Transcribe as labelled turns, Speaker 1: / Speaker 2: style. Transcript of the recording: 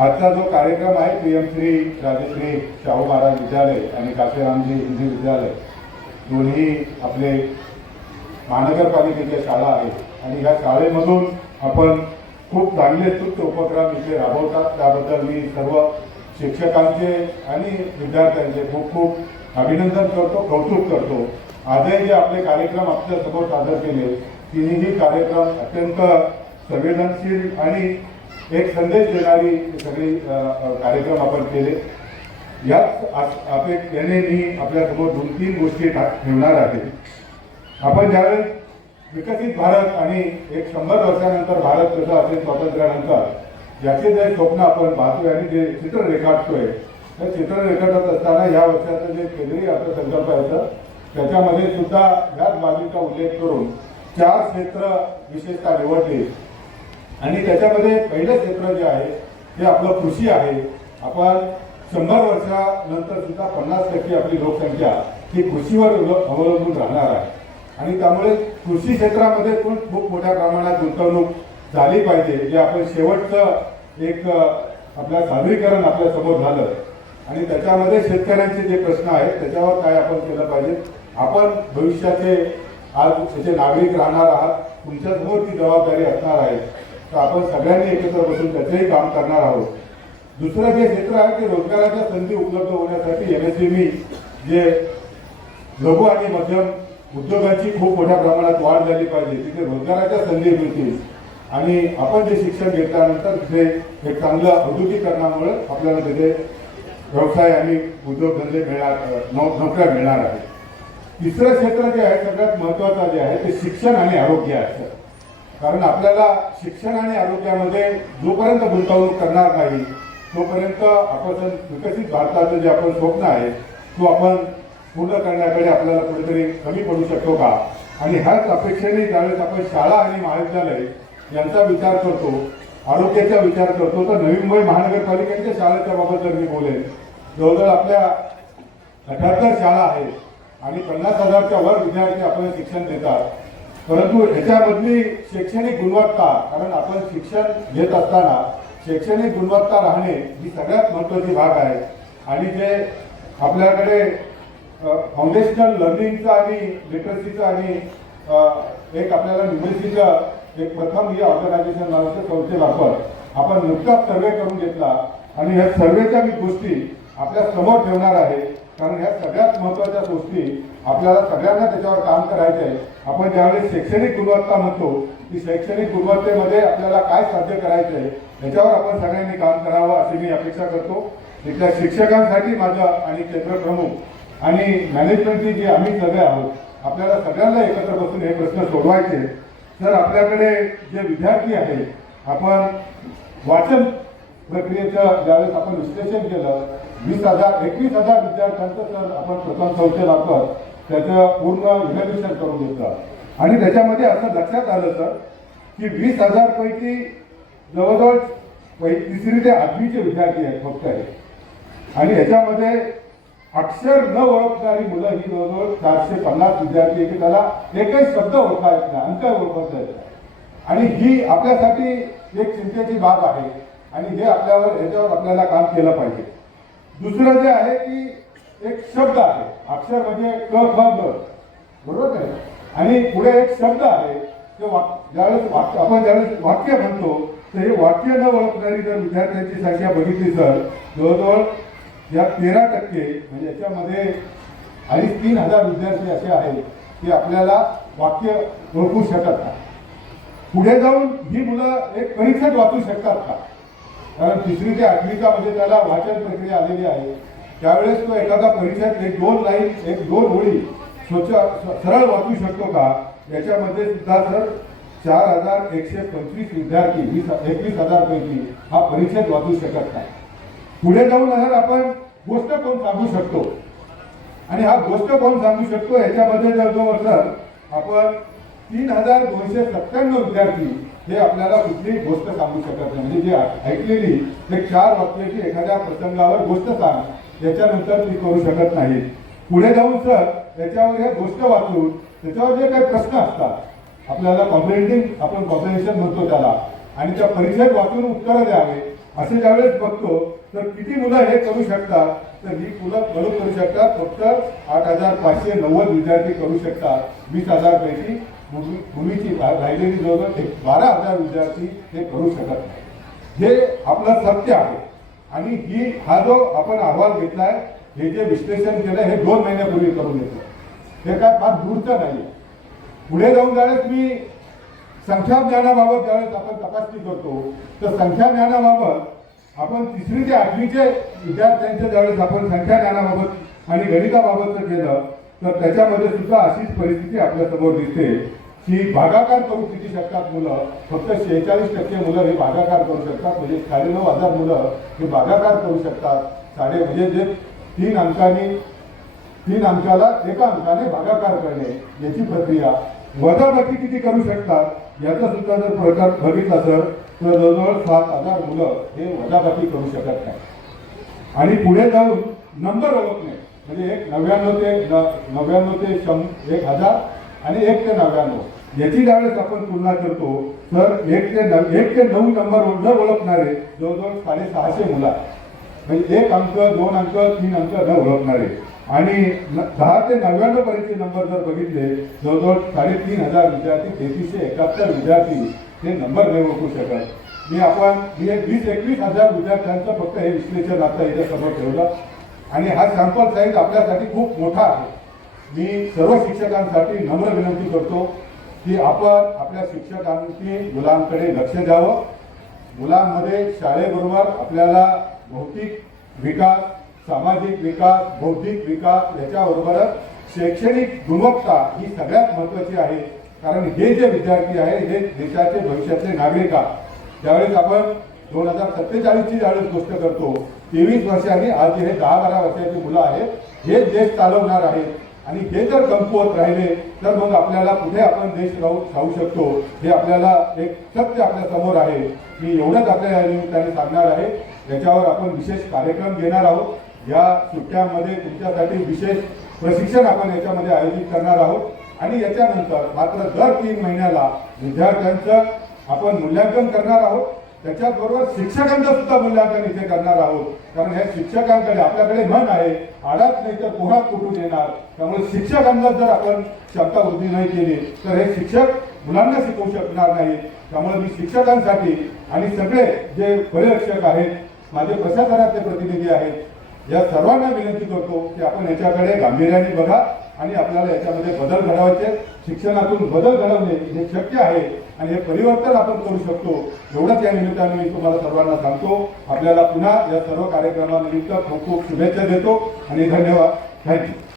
Speaker 1: आजचा जो कार्यक्रम आहे पी एम श्री राजश्री शाहू महाराज विद्यालय आणि काशीरामजी हिंदी विद्यालय दोन्ही आपले महानगरपालिकेच्या शाळा आहेत. आणि ह्या शाळेमधून आपण खूप चांगले स्तुत्य उपक्रम इथे राबवतात. त्याबद्दल मी सर्व शिक्षकांचे आणि विद्यार्थ्यांचे खूप खूप अभिनंदन करतो कौतुक करतो. आजही जे आपले कार्यक्रम आपल्यासमोर सादर केले तिन्ही कार्यक्रम अत्यंत संवेदनशील आणि एक संदेश देणारी सगळी कार्यक्रम आपण केले. याच याने मी आपल्यासमोर दोन तीन गोष्टी ठेवणार आहे. आपण ज्यावेळेस विकसित भारत आणि एक शंभर वर्षानंतर भारत कसं असेल स्वातंत्र्यानंतर याचे जे स्वप्न आपण पाहतोय आणि जे चित्र रेखाटतोय ते चित्र रेखाटत असताना या वर्षाचं जे केंद्रीय अर्थसंकल्प आहे त्याच्यामध्ये सुद्धा याच बाबीचा उल्लेख करून चार क्षेत्र विशेषतः निवडले. आणि त्याच्यामध्ये पहिलं क्षेत्र जे आहे ते आपलं कृषी आहे. आपण शंभर वर्षानंतर सुद्धा पन्नास टक्के आपली लोकसंख्या ही कृषीवर अवलंबून राहणार आहे. आणि त्यामुळे कृषी क्षेत्रामध्ये पण खूप मोठ्या प्रमाणात गुंतवणूक झाली पाहिजे जे आपण शेवटचं एक आपलं सादरीकरण आपल्यासमोर झालं. आणि त्याच्यामध्ये शेतकऱ्यांचे जे प्रश्न आहेत त्याच्यावर काय आपण केलं पाहिजे? आपण भविष्याचे आज त्याचे नागरिक राहणार आहात तुमच्यासमोर ती जबाबदारी असणार आहे. तर आपण सगळ्यांनी एकत्र बसून त्याचंही काम करणार आहोत. दुसरं जे क्षेत्र आहे ते रोजगाराच्या संधी उपलब्ध होण्यासाठी एमएसएमई जे लघु आणि मध्यम उद्योगांची खूप मोठ्या प्रमाणात वाढ झाली पाहिजे. तिथे रोजगाराच्या संधी मिळतील. आणि आपण जे शिक्षण घेतल्यानंतर तिथे एक चांगलं औद्योगिकरणामुळे आपल्याला तिथे व्यवसाय आणि उद्योगधंदे मिळणार नोकऱ्या मिळणार आहेत. तिसरं क्षेत्र जे आहे सगळ्यात महत्वाचं जे आहे ते शिक्षण आणि आरोग्य आहे. कारण आपल्याला शिक्षण आणि आरोग्यामध्ये जोपर्यंत गुंतवणूक करणार नाही तोपर्यंत आपण विकसित भारताचं जे आपण स्वप्न आहे तो आपण पूर्ण करण्याकडे आपल्याला कुठेतरी कमी पडू शकतो का? आणि ह्याच अपेक्षेने ज्यावेळेस आपण शाळा आणि महाविद्यालय यांचा विचार करतो आरोग्याचा विचार करतो तर नवी मुंबई महानगरपालिकेच्या शाळेच्या बाबत जर मी बोलेन जवळजवळ आपल्या अठ्याहत्तर शाळा आहेत आणि पन्नास हजारच्या वर विद्यार्थी आपल्याला शिक्षण देतात परंतु ह्याच्यामधली शैक्षणिक गुणवत्ता कारण आपण शिक्षण घेत असताना शैक्षणिक गुणवत्ता राहणे ही सगळ्यात महत्वाची भाग आहे. आणि जे आपल्याकडे फाउंडेशनल लर्निंगचं आणि लिटरसीचं आणि एक आपल्याला न्यूमर्सीचं एक प्रथम ही ऑर्गनायझेशन नावाच्या संस्थेमार्फत आपण नुकताच सर्वे करून घेतला. आणि ह्या सर्वेच्या मी गोष्टी आपल्यासमोर ठेवणार आहे. कारण ह्या सगळ्यात महत्त्वाच्या गोष्टी आपल्याला सगळ्यांना त्याच्यावर काम करायचं आहे. आपण ज्यावेळेस शैक्षणिक गुणवत्ता म्हणतो की शैक्षणिक गुणवत्तेमध्ये आपल्याला काय साध्य करायचं आहे याच्यावर आपण सगळ्यांनी काम करावं अशी मी अपेक्षा करतो. इथल्या शिक्षकांसाठी माझं आणि केंद्र प्रमुख आणि मॅनेजमेंटची जी आम्ही सगळे आहोत आपल्याला सगळ्यांना एकत्र बसून हे प्रश्न सोडवायचे तर आपल्याकडे जे विद्यार्थी आहेत आपण वाचन प्रक्रियेचं ज्यावेळेस आपण विश्लेषण केलं वीस हजार एकवीस हजार विद्यार्थ्यांचं तर आपण प्रथम संस्थेमार्फत त्याचं पूर्ण इव्हॅल्युएशन करून घेतलं. आणि त्याच्यामध्ये असं लक्षात आलं सर की वीस हजार पैकी जवळजवळ तिसरी ते आठवीचे विद्यार्थी आहेत फक्त हे. आणि ह्याच्यामध्ये अक्षर न ओळखणारी मुलं ही जवळजवळ चारशे पन्नास विद्यार्थी आहे की त्याला एकही शब्द ओळखता येत नाही अंक ओळखता येत नाही. आणि ही आपल्यासाठी एक चिंतेची बाब आहे. आणि हे आपल्यावर ह्याच्यावर आपल्याला काम केलं पाहिजे. दुसरं जे आहे की एक शब्द आहे. अक्षर म्हणजे क ख ग. बरोबर आहे? आणि पुढे एक शब्द आहे ते वाक ज्यावेळेस वाक्य आपण ज्यावेळेस वाक्य म्हणतो तर हे वाक्य न ओळखणारी जर विद्यार्थ्यांची संख्या बघितली तर जवळजवळ या तेरा टक्के म्हणजे याच्यामध्ये अडीच तीन हजार विद्यार्थी असे आहेत की आपल्याला वाक्य ओळखू शकत नाही. पुढे जाऊन ही मुलं एक परीक्षेत वाचू शकतात का? कारण तिसरी ते आठवीचा म्हणजे त्याला वाचन प्रक्रिया आलेली आहे. त्यावेळेस तो एखादा परिसर एक दोन लाईन एक दोन ओळी स्वच्छ सरळ वाचू शकतो का? याच्यामध्ये सुद्धा सर चार हजार एकशे पंचवीस विद्यार्थी वीस एकवीस हजार पैकी हा परिषद वाचू शकत नाही. पुढे जाऊन अगर आपण गोष्ट कोण सांगू शकतो? आणि हा गोष्ट कोण सांगू शकतो? याच्यामध्ये जवळजवळ सर आपण तीन हजार दोनशे सत्त्याण्णव विद्यार्थी हे आपल्याला कुठलीही गोष्ट सांगू शकत नाही. म्हणजे जी ऐकलेली ते चार वाक्याची एखाद्या प्रसंगावर गोष्ट सांग याच्यानंतर ती करू शकत नाही. पुढे जाऊन सर त्याच्यावर हे गोष्ट वाचून त्याच्यावर जे काही प्रश्न असतात आपल्याला कॉम्प्रेंडिंग आपण कॉम्प्रेन्शन म्हणतो त्याला आणि त्या परीक्षेत वाचून उत्तरं द्यावे. असे ज्यावेळेस बघतो तर किती मुलं हे करू शकतात? तर ही मुलं करू करू शकतात फक्त आठ हजार पाचशे नव्वद विद्यार्थी करू शकतात वीस हजार पैकी पूर्वीची रा- राहिलेली जवळजवळ एक बारा हजार विद्यार्थी हे करू शकत नाही. हे आपलं सत्य आहे. आणि ही हा जो आपण अहवाल घेतलाय हे जे विश्लेषण केलं हे दोन महिन्यापूर्वी करून घेतलं. हे काय फार दूरचं नाही पुढे जाऊन ज्यावेळेस मी संख्या ज्ञानाबाबत ज्यावेळेस आपण तपासणी करतो तर संख्या ज्ञानाबाबत आपण तिसरी ते आठवीचे विद्यार्थ्यांच्या ज्यावेळेस आपण संख्या ज्ञानाबाबत आणि गणिताबाबतचं केलं तर त्याच्यामध्ये सुद्धा अशीच परिस्थिती आपल्यासमोर दिसते. की भागाकार करू किती शकतात मुलं? फक्त शेहेचाळीस टक्के मुलं हे भागाकार करू शकतात. म्हणजे साडेनऊ हजार मुलं हे भागाकार करू शकतात. साडे म्हणजे जे तीन अंकांनी तीन अंकाला एका अंकाने भागाकार करणे याची प्रक्रिया. वजाबाकी किती करू शकतात? याचा सुद्धा जर प्रकार बघितला तर जवळजवळ सात हजार मुलं हे वजाबाकी करू शकत नाही. आणि पुढे जाऊन नंबर ओळखणे. म्हणजे एक नव्याण्णव ते न- नव्याण्णव ते शं एक हजार आणि एक ते नव्याण्णव. याची ज्यावेळेस आपण तुलना करतो तर एक ते नव एक ते नऊ नंबर न ओळखणारे जवळजवळ साडेसहाशे मुलं म्हणजे एक अंक दोन अंक तीन अंक न ओळखणारे. आणि न- दहा ते नव्याण्णव पर्यंतचे नंबर जर बघितले जवळजवळ साडेतीन हजार विद्यार्थी तेहतीसशे एकाहत्तर विद्यार्थी हे नंबर नाही ओळखू शकत. मी आपण मी एक वीस एकवीस हजार विद्यार्थ्यांचं फक्त हे विश्लेषण आता इथे समोर ठेवलं. आणि हा सॅम्पल साईज आपल्यासाठी खूप मोठा आहे. मी सर्व शिक्षकांसाठी नम्र विनंती करतो की आपण आपल्या शिक्षकांची मुलांकडे लक्ष द्यावं. मुलांमध्ये शाळेबरोबर आपल्याला भौतिक विकास सामाजिक विकास बौद्धिक विकास याच्याबरोबरच शैक्षणिक गुणवत्ता ही सगळ्यात महत्वाची आहे. कारण हे जे विद्यार्थी आहे हे देशाचे भविष्यातले नागरिक आहेत. ज्यावेळेस आपण दोन हजार सत्तेचाळीसची ज्यावेळेस गोष्ट करतो तेवीस वर्षांनी आज हे दहा बारा वर्षाची मुलं आहेत. हे देश चालवणार आहेत. आणि हे जर कमकुवत राहिले तर मग आपल्याला कुठे आपण देश राहू राहू शकतो? हे आपल्याला एक सत्य आपल्यासमोर आहे. मी एवढंच आपल्या या निमित्ताने सांगणार आहे. याच्यावर आपण विशेष कार्यक्रम घेणार आहोत. या सुट्ट्यामध्ये तुमच्यासाठी विशेष प्रशिक्षण आपण याच्यामध्ये आयोजित करणार आहोत. आणि याच्यानंतर मात्र दर तीन महिन्याला विद्यार्थ्यांचं आपण मूल्यांकन करणार आहोत. त्याच्याबरोबर शिक्षकांचं सुद्धा मूल्यांकन इथे करणार आहोत. कारण हे शिक्षकांकडे आपल्याकडे मन आहे आडात नाही तर कोणात कुठून येणार? त्यामुळे शिक्षकांना जर आपण क्षमता वृद्धी नाही केली तर हे शिक्षक मुलांना शिकवू शकणार नाही. त्यामुळे मी शिक्षकांसाठी आणि सगळे जे पर्यवेक्षक आहेत माझे प्रशासनातले प्रतिनिधी आहेत या सर्वांना विनंती करतो की आपण याच्याकडे गांभीर्याने बघा. आणि आपल्याला याच्यामध्ये बदल घडवायचे शिक्षणातून बदल घडवणे हे शक्य आहे आणि हे परिवर्तन आपण करू शकतो. एवढंच या निमित्ताने मी तुम्हाला सर्वांना सांगतो. आपल्याला पुन्हा या सर्व कार्यक्रमानिमित्त खूप खूप शुभेच्छा देतो आणि धन्यवाद. थँक्यू